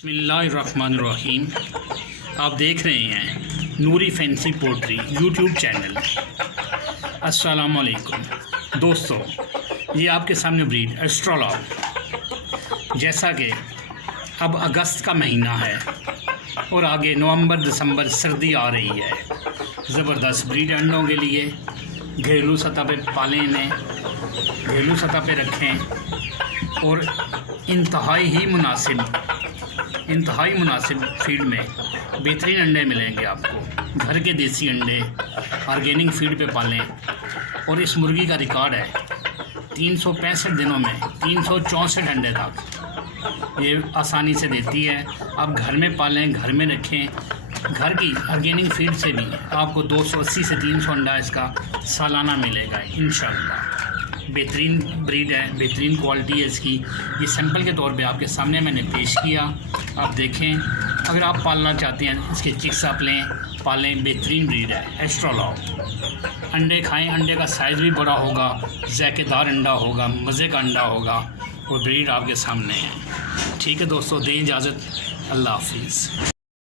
बिस्मिल्लाहिर्रहमानिर्रहीम। आप देख रहे हैं नूरी फैंसी पोल्ट्री यूट्यूब चैनल। अस्सलाम वालेकुम दोस्तों, ये आपके सामने ब्रीड एस्ट्रोलॉग। जैसा कि अब अगस्त का महीना है और आगे नवंबर दिसंबर सर्दी आ रही है, ज़बरदस्त ब्रीड अंडों के लिए घरेलू सतह पे पालें, इन्हें घरेलू सतह पे रखें और इंतहाई मुनासिब फीड में बेहतरीन अंडे मिलेंगे आपको। घर के देसी अंडे ऑर्गेनिक फीड पे पालें। और इस मुर्गी का रिकॉर्ड है 365 दिनों में 364 अंडे तक ये आसानी से देती है। आप घर में पालें, घर में रखें। घर की ऑर्गेनिक फीड से भी आपको 280 से 300 अंडा इसका सालाना मिलेगा इंशाअल्लाह। बेहतरीन ब्रीड है, बेहतरीन क्वालिटी है इसकी। ये सैंपल के तौर पे आपके सामने मैंने पेश किया, आप देखें। अगर आप पालना चाहते हैं इसके चिक्स आप लें, पालें। बेहतरीन ब्रीड है एस्ट्रोलॉग। अंडे खाएं, अंडे का साइज़ भी बड़ा होगा, ज़ायकेदार अंडा होगा, मज़े का अंडा होगा और ब्रीड आपके सामने है। ठीक है दोस्तों, दें इजाज़त। अल्लाह हाफिज़।